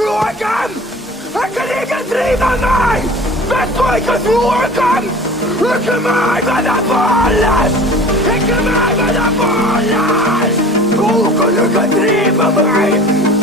Frågan! Han kan ingen driva mig! Vet du kan frågan! Ikke mig med den bollen! Ikke mig med den bollen! Du kan driva mig!